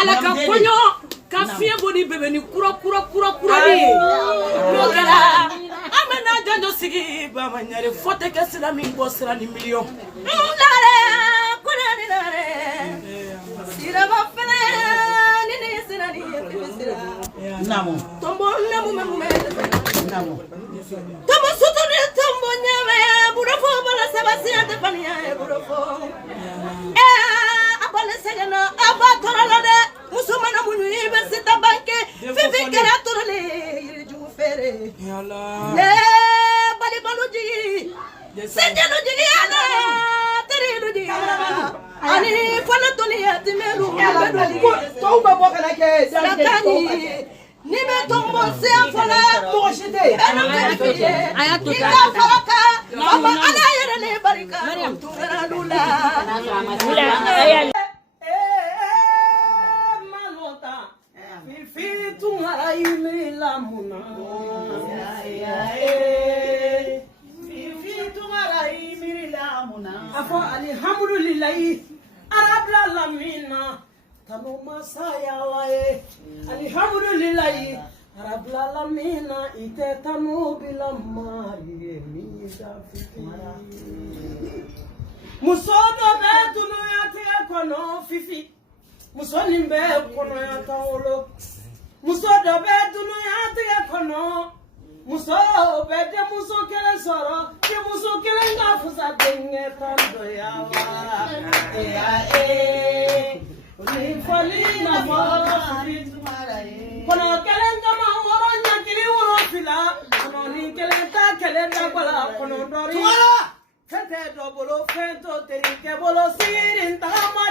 ala ka konyo ka fiye bodi bebe ni kura ni nogala amena janjo sigi baba nyare fote ke sila min bo sila ni million nare kuna ni nare sira ba fere ni sira ni sira namo tombo namo me namo tombo suturi tombo nyame burofo bala sebasia de pania burofo abale segena abatorala de musumana munu universita banke fifi keratorale ju fere yalla bali baluji senjelu ji ana terilu ji ani fala dunia timeru tomba bokala ke sakani ni me tombo se afala moshite aya to ka faraka mama ala yere le barika tura lula malota fi tumara imila muna fi tumara imila muna afa alhamdulillah arabla lamina tanu masaya wae alhamdulillah rabbil alamin ite tanu bilamari miza fikira musodo betunu yate kono fifi musoni mbe kono yatawolo musodo betunu yate kono muso bete muso kele soro ke muso kele ngafusa denge tando yawa ni folina mo kono kele ngama woro nyakili woro fila kono ni kele ta kele da bala kono dori wala fete do bolo fento teri ke bolo sirin ta ma